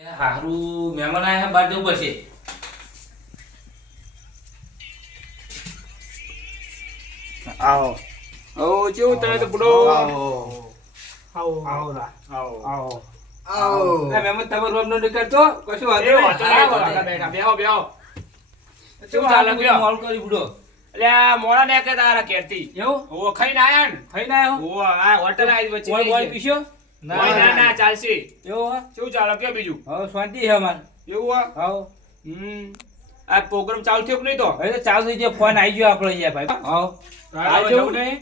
હારું મહેમાન આયા બાર જવું પડશે. આવો ઓ કેવું તમે તો બુડો આવો આવો આવો રા આવો આવો આવો મહેમાન તમે રોમ નો નીકળતો કશું વાંધો નહીં. બેઠા બેહો બેહો શું ચાલે કયો મોલ કરી બુડો? એટલે આ મોડા ને કે તારા કેરતી એવું ઓ ખાઈને આયા ને ખાઈને આયો? ઓ આ હોટલ આવી વચ્ચે બોલ બોલ પીશો? ના ના ચાલશે. એવું હે? શું ચાલે કે બીજું હવે શાંતિ છે અમાર. એવું હા હવ આ પ્રોગ્રામ ચાલુ થયો કે નહીં તો હવે તો ચાલુ થઈ ગયો. ફોન આવી ગયો આપણો અહીંયા ભાઈ. હવ આ જવું નહીં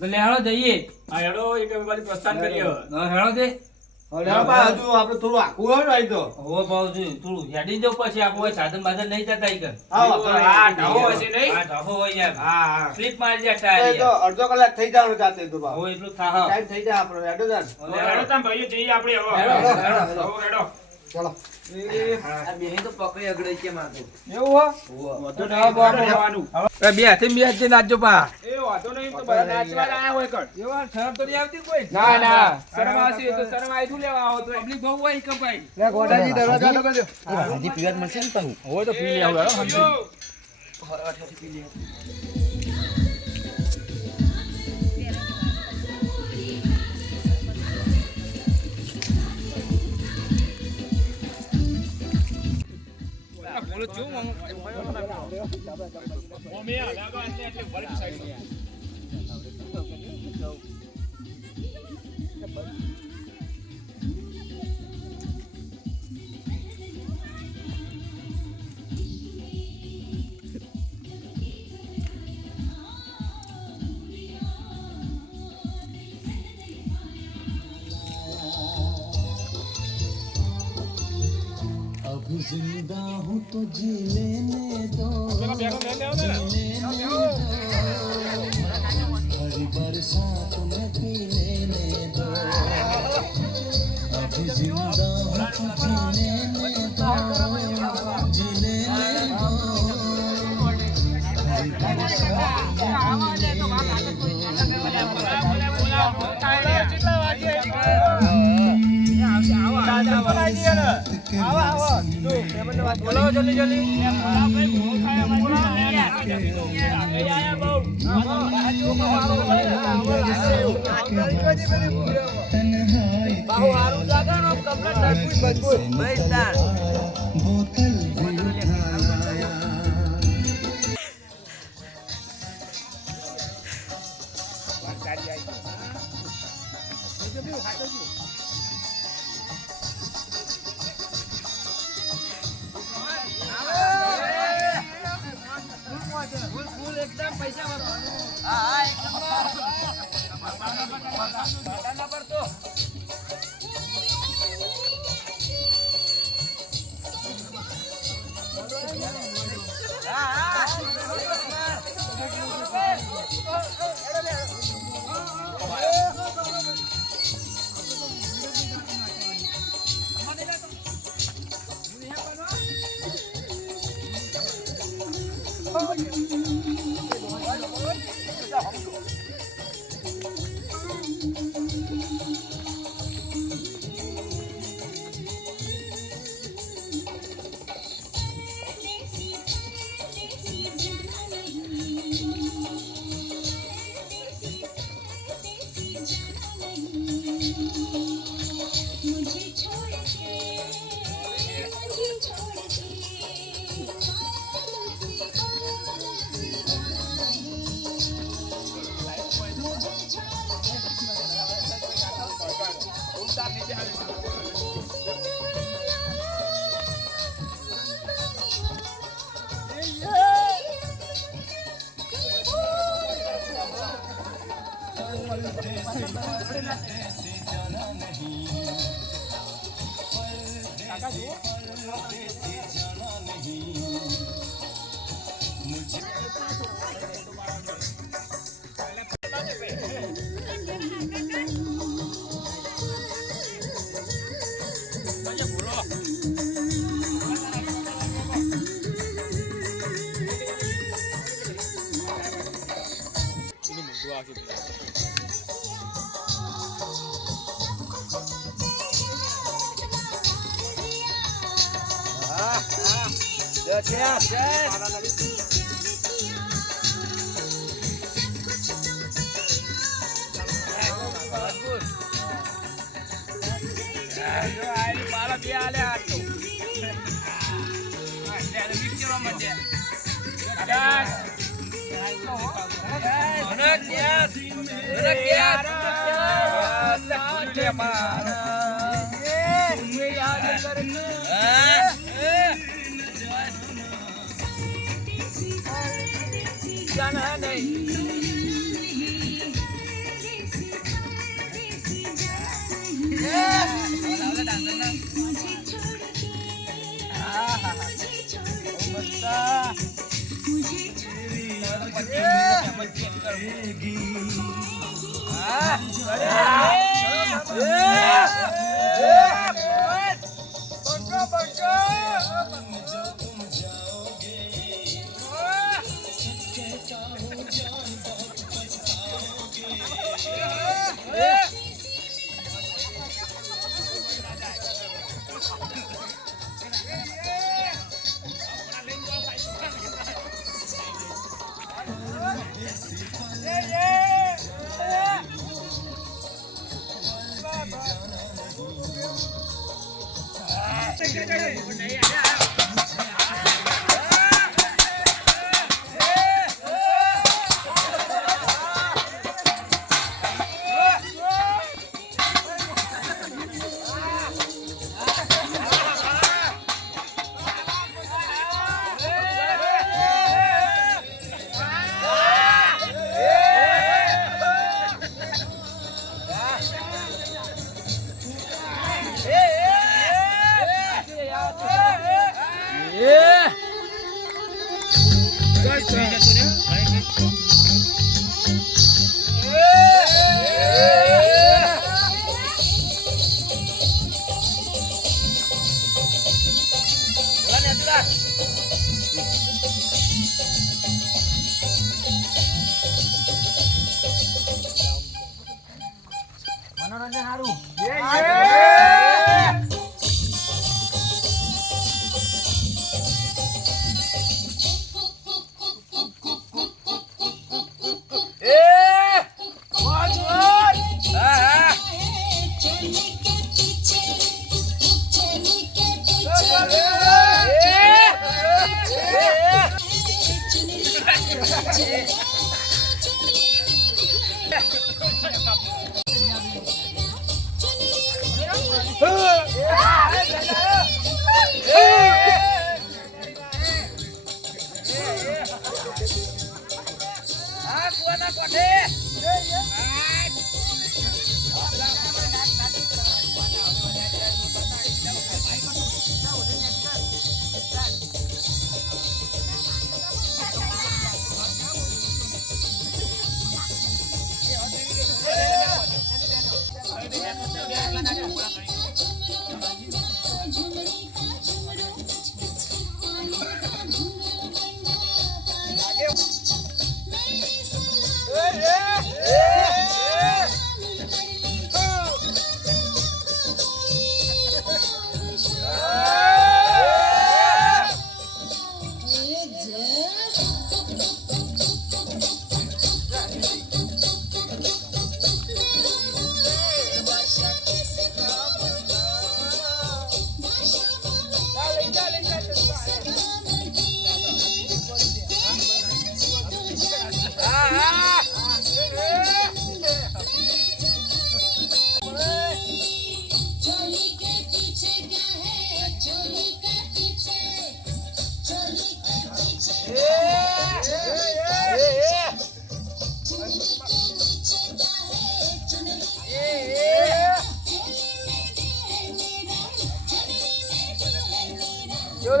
તો લેહાડો જઈએ. આ હેડો એક બાજુ પ્રસ્થાન કરીએ હા, હેડો દે. હજુ આપણે થોડું આખું હોય ને અહીં તો હવે ભાવ જોયું થોડું હેડી જવું પછી આપણે સાધન બાધન લઈ જતા ઈ કર. આ ઢાબો હશે નહીં હા ઢાબો હોય યાર. હા હા સ્લીપ મારી જાય એ ટાયર તો યાર. અડધો કલાક થઈ જવાનું જાતે તો બાપ હવે એટલું થાહ. ટાઈમ થઈ જાય આપણો હેડો જાન હેડો તમે ભાઈઓ જઈએ આપણે હવે હેડો, હેડો. હવે હેડો ચલો આ બેહી તો પકડી અગડે છે માતો. એવું હો વધુ ના બોર રહેવાનું બે હાથે બે હાથે નાચજો પા. એ વાતો નહીં તો બધા નાચવા આયા હોય કર એવા શરમ તો નહીં આવતી કોઈ? ના ના શરમ આવશે તો શરમ આઈ શું લેવા આવો તો પબ્લિક બહુ હોય કે ભાઈ લે ગોડાજી દરવાજા લો કરજો હાજી પીવા મળશે ને પાછું. હોય તો પી લેવું હેડો સમજી બોલો જો ઓમે લાગો એટલે વળી સાઈડ अब जिंदा हूँ तो जी लेने दो हरी बरसात में पी लेने दो अभी जिंदा हूँ तो जी लेने दो जी लेने दो हरी बरसात બોલો જલ્દી જલ્દી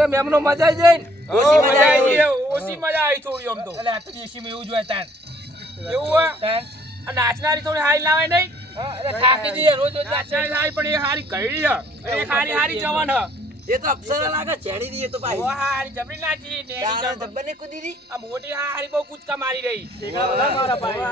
મેમનો મજા આવી જાય ને ઓછી મજા આવી ઓછી મજા આવી થોડી આમ તો એટલે આ તો દેશીમાં એવું જ હોય તાન. એવું હોય આ નાચનારી થોડી હારી લાવે નહીં એટલે થાકી જઈએ રોજ રોજ નાચનારી હારી પણ એ હારી કઈડી હ એ હારી હારી જવાન હ એ તો અપ્સરા લાગે ચેડી દીએ તો ભાઈ. ઓ હારી જબરી નાચી ને તારે ધબ્બને કૂદી દી. આ મોટી હારી બહુ કૂદકા મારી રહી ઠીકા બધા મારા ભાઈ.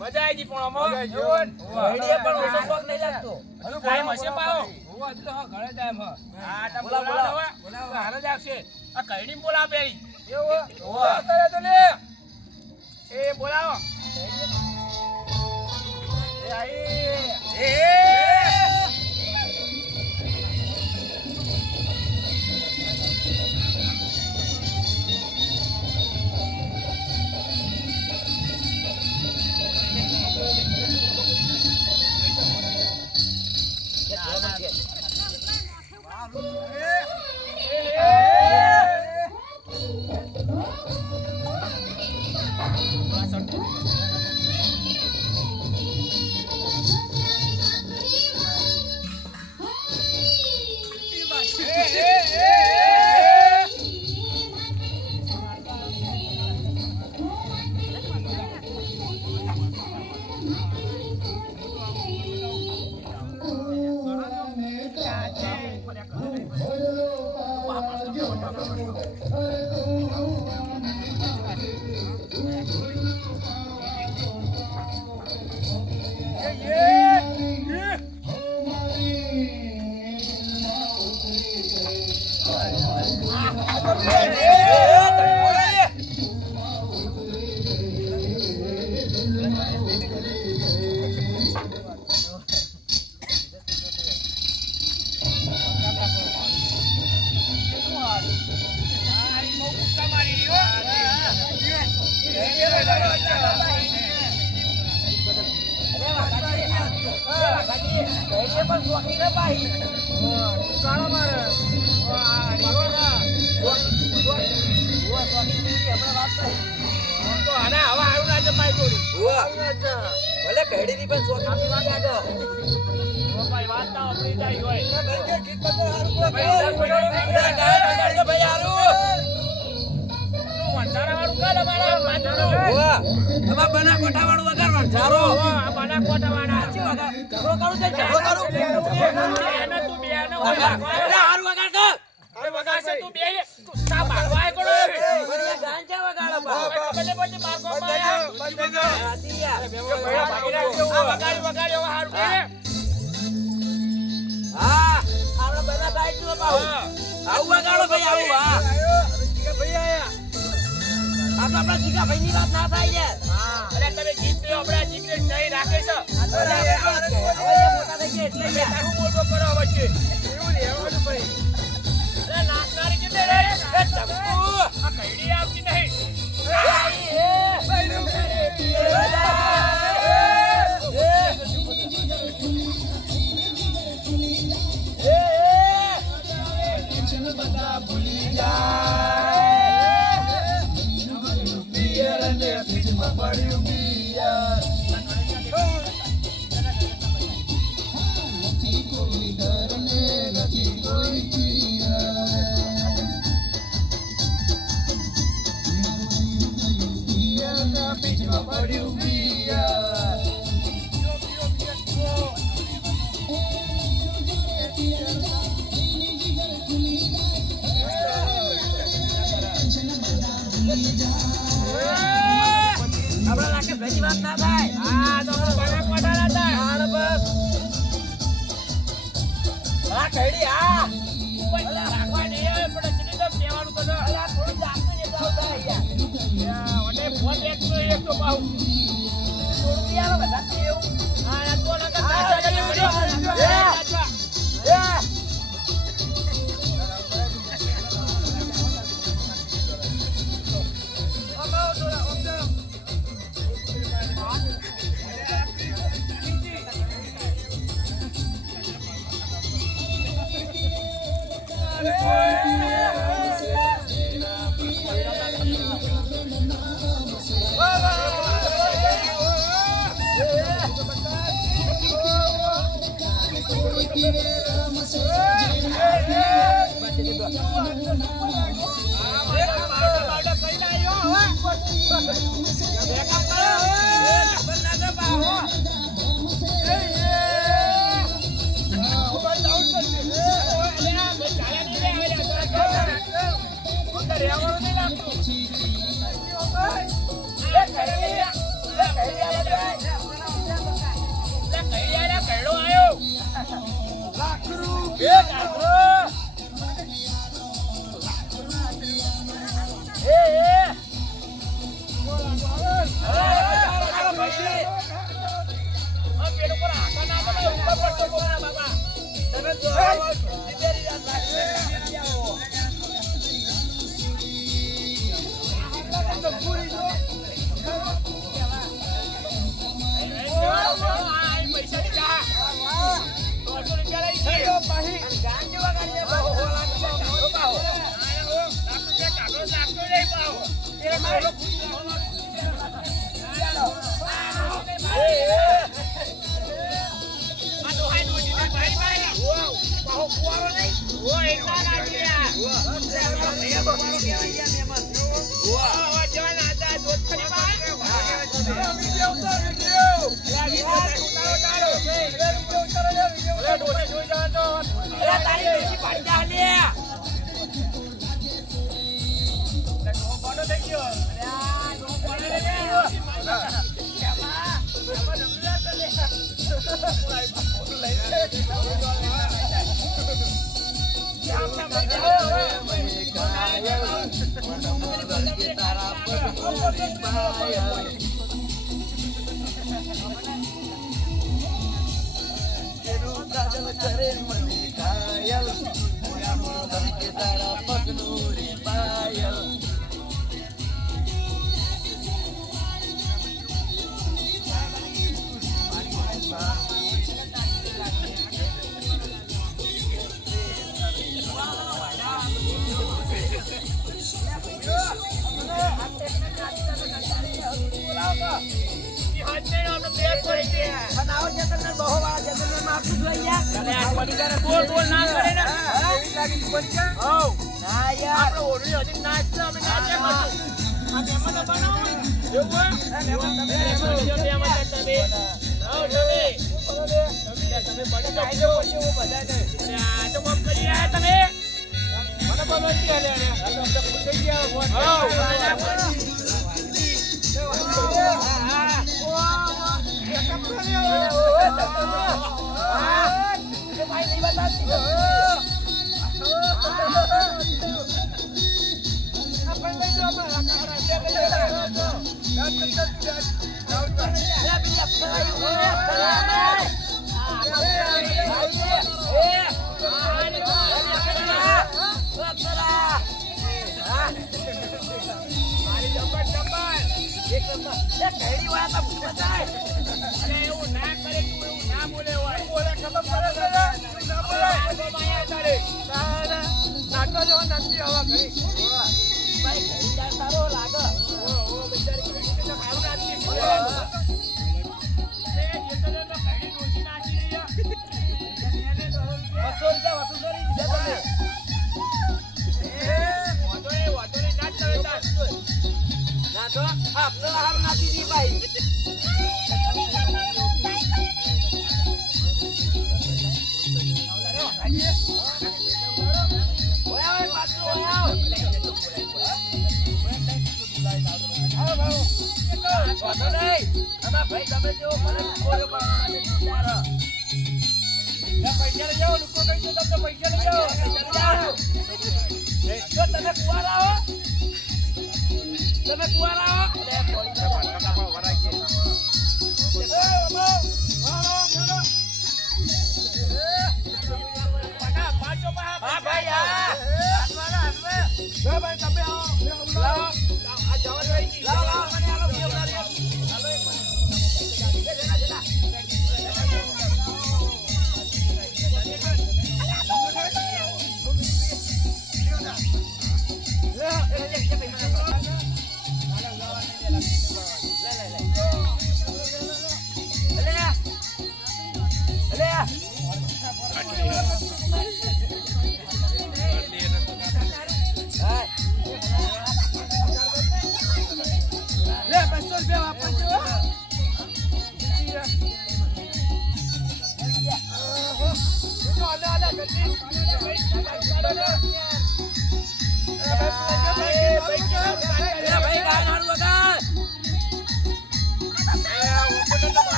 મજા આવી જી પણ આમાં જોન આઈડિયા પણ ઓછો શોખ નહીં લાગતો. ટાઈમ હશે પાછો હું હજુ તો હા ઘરે જાય એમ હા. હા તમે બોલાવો, બોલાવો બોલાવો. બોલાવો હારે જ આવશે આ કઈડી બોલાવ પેલી એવું ઓવા. કરે તો લે એ બોલાવો એ આઈ ભલે કઈડી ની પણ શોખ આપી વાત આગળ ભાઈ વાત ના આપણી જાય હોય લાખ રૂપિયા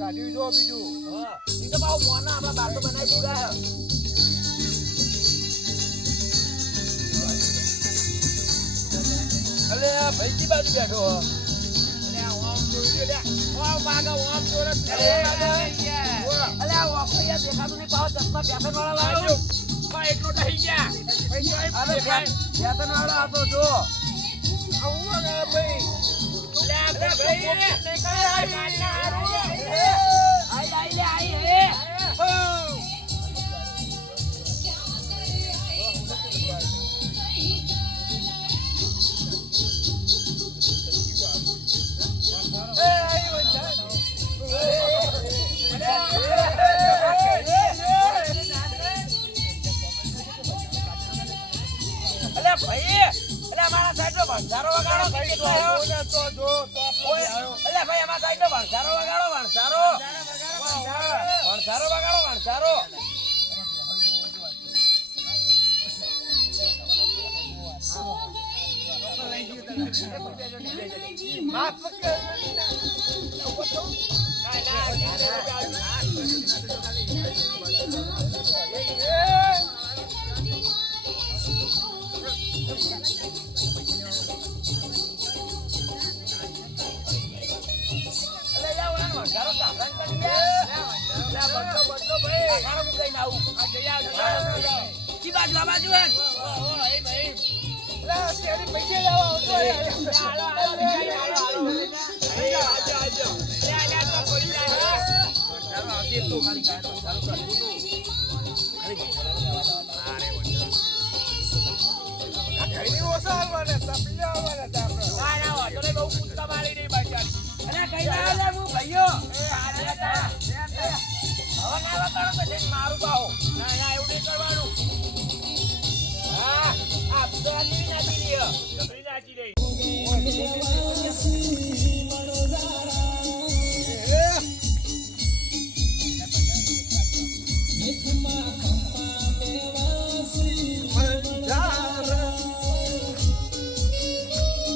ગાડી જો બીજું ઈ તો પાછું મોના આપણા બાર તો બનાવી દીધા હે. અલે આ ભાઈ કી બાજુ બેઠો હો? અલે આ ઓમ જોઈ લે. ઓમ માગા ઓમ જોરત. અલે આ ઓફિયા દેખાતું નહીં પાછો ચશ્મા પેશન વાળા લાવ્યો. ઓ એટલો થઈ ગયા. અરે પેશન વાળા હતો જો. આવું ને ભાઈ. અલે આ ભાઈ આઈ હે. અલે ભાઈ અલે અમારા સાઈડ નો ભણસારો વગાડો ભાઈ તો જો તો અલે ભાઈ અમારા સાઈડ નો ભણસારો વગાડો ભણસારો વગાડો ભણસારો મારું પાહો ના એવું નહીં કરવાનું. હા આ નાચી રહી.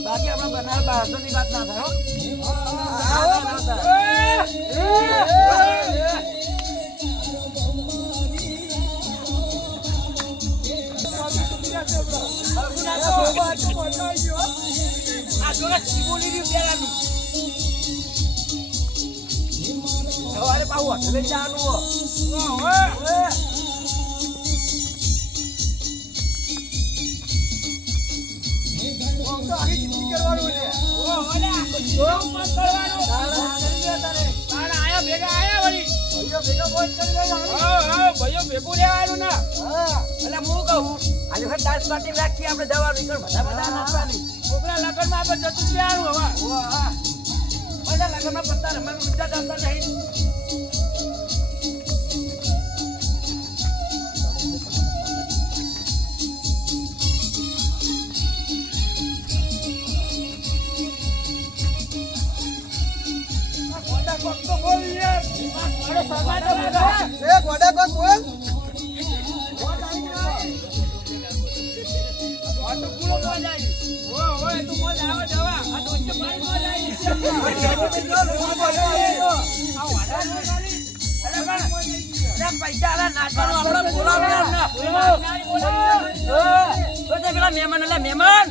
બાકી આપણે બનાવ 1200 ની વાત ના થાય અરે પાહુ હોટલે જવાનું ભેગું લેવાનું ને એટલે હું કહું આજે વખત ડાન્સ પાર્ટી રાખીએ આપણે જવાનું બધા નાચવાની છોકરા લગ્ન માં આપણે જતું લેવાનું હવે બધા લગ્ન માં પત્તા રમવાનું બીજા જતા નહીં. પૈસા નાચવાનું આપડે બોલાવ પેલા મહેમાન એટલે મહેમાન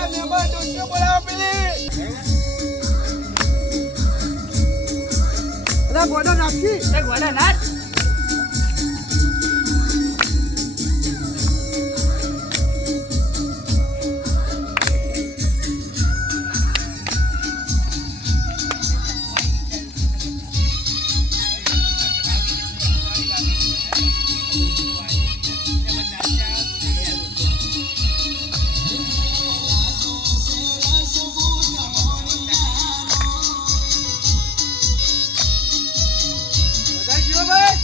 અલા મહેમાન ડોશીઓ બોલાવો પેલી. અલા ગોડો નાખી. એ ગોડા નાચ. બધા જીવો ભાઈ.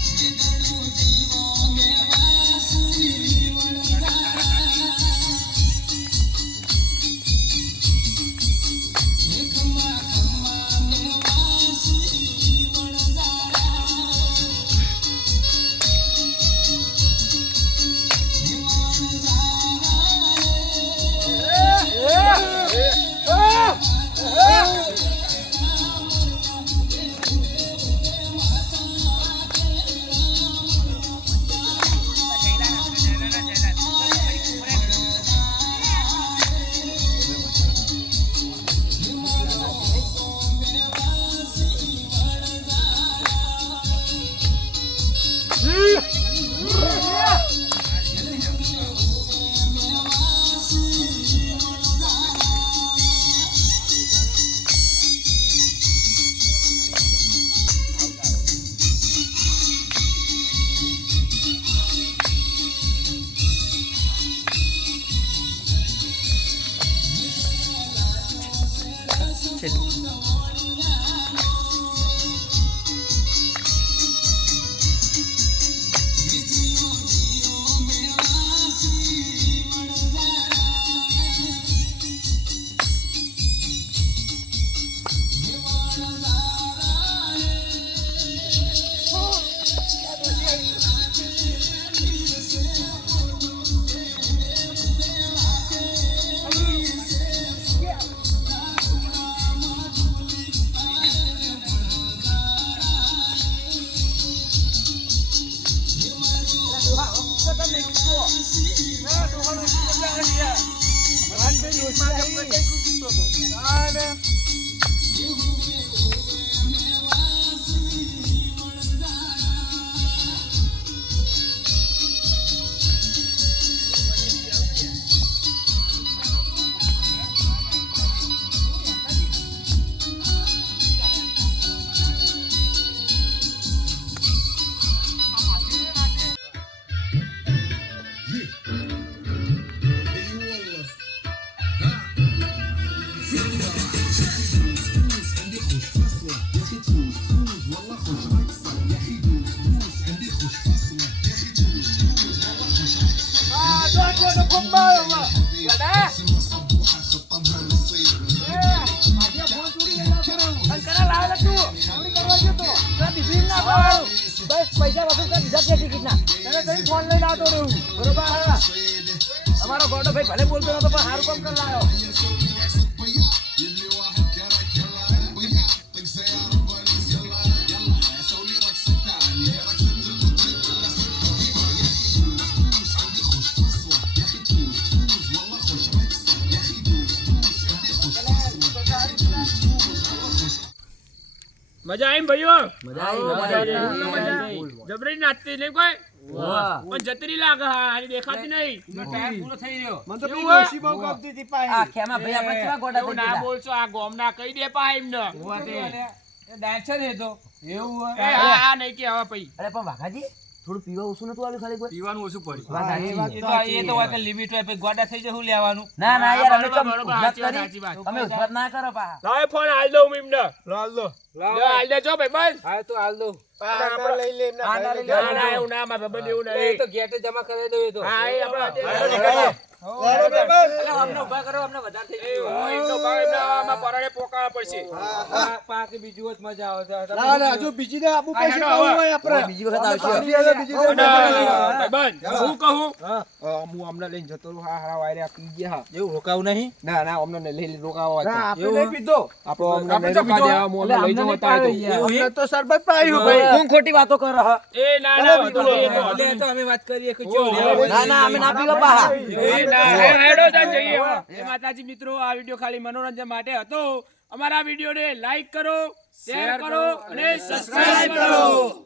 પૈસા વસૂલ કરી દીધા છે ટિકિટના. ફોન લઈને આવતો રહું. બરોબર. અમારો ગોડો ભાઈ ભલે બોલતો નતો પણ સારું કામ કરી લાયો. મજા આવી ભાઈઓ. મજા આવી. જબરી નાચતી નહીં કોઈ પણ જતરી લાગે. હા હારી દેખાતી નહીં. ટાઈમ પૂરો થઈ રહ્યો. મને તો પેલી ડોશી બહુ ગમતી હતી પાછી. આ ખેમા ભાઈ આપણે કેવા ગોડા એવું થઈ ના ગયા? બોલશો. આ ગોમના કહી દે પા એમને. એ ડાન્સર એ તો એવું એ હા નહીં કે હવે પઈ અરે પણ વાઘાજી થોડું પીવા ઓછું નતું આવ્યું ખાલી કોઈ? પીવાનું ઓછું પડ્યું. વાત સાચી. એ તો વાત લિમિટ હોય પછી ગોડા થઈ જવું લેવાનું. ના ના યાર અમે તો બરોબર, ઉદ્ધત સાચી વાત, કરી. સાચી વાત. તમે ઉદ્ધત ના કરો પા. લાવે ફોન હાલ દઉં એમને. લાલ દો. હાલ દેજો ભાઈ બસ. હા તો હાલ દો. આપણે લઈ લે એમના ભાઈ લઈ લે. ના ના એવું ના મારા ભાઈબંધ એવું એ નહીં. તો ગેટે જમા કરાવી દો એ તો. હા એ આપણે નીકળો. લેરો બેબસ. અમને ઉભા કરો અમને વધારે થઈ એ ગયું. એમનો ભાઈ એમને આમાં પરાણે પોકાવા પડશે. પાકે બીજું જ મજા આવે. ના ના જો બીજી ને આપું પૈસે કહું હોય આપણે. બીજી વખત આવશે. બીજી અને ને ભાઈબંધ હું કહું હું અમને લઈને જતો રહું. હા હારા વાયરે પી ગયા. એવું રોકાવું નહીં. ના ના અમને લઈને રોકાવા ના હતા. આપણે નહીં પીધો. આપણો અમને આપણે લઈને તો રોકા પીધો. દેવા, હું અમને લઈ જવા હતા તો. અમને તો સરબત પાયું ભાઈ. કોણ ખોટી વાતો કરે હ? એ ના ના વાંધો નહીં, એ તો વાંધો એટલે નહીં. તો અમે વાત કરીએ કે ચો લેવા ના ના અમે ના પીવા પાહા. એ ના, હેડો તાન જઈએ હવે. એ માતાજી મિત્રો, આ વિડીયો ખાલી મનોરંજન માટે હતો. અમારા વિડીયોને લાઈક કરો, શેર કરો અને સબસ્ક્રાઇબ કરો.